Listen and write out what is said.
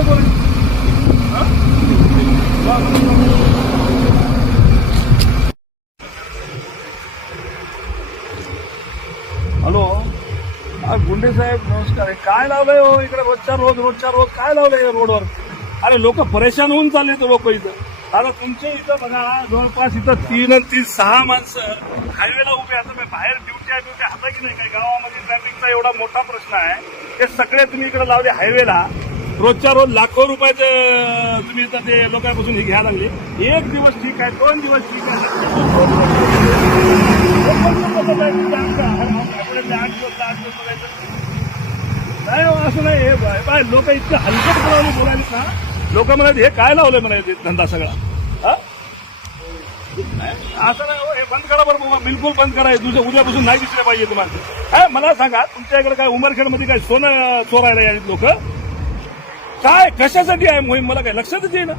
आपल्याला कोण आहे? हा? हॅलो, हा गुंडे साहेब नमस्कार आहे. काय लावलंय हो इकडे रोजच्या रोज काय लावलंय रोडवर? अरे लोक परेशान होऊन चालले तर लोक इथं. आता तुमच्या इथं बघा जवळपास इथं 3 आणि 3 6 माणसं हायवेला उभे. आता मी बाहेर ड्युटी हाता की नाही काय? गावामध्ये ट्रॅफिकचा एवढा मोठा प्रश्न आहे. ते सगळे तुम्ही इकडे लावले हायवेला. रोजच्या रोज लाखो रुपयाचे तुम्ही इथं ते लोकांपासून हे घ्यायला लागले. एक दिवस ठीक आहे, 2 दिवस ठीक आहे, नाही हो, असं नाही. हे बाय लोक इतकं हलकट बोलायला ना, लोक म्हणाले हे काय लावलंय म्हणायचे धंदा सगळा. असं नाही हो, हे बंद करा बरं बाबा, बिलकुल बंद करा. उद्यापासून नाही दिसले पाहिजे तुम्हाला. मला सांगा, तुमच्या इकडे काय उमरखेडमध्ये काय सोनं चोरायला यायचे लोक? काय कशासाठी आहे मोहीम मला काय लक्षातच येईना.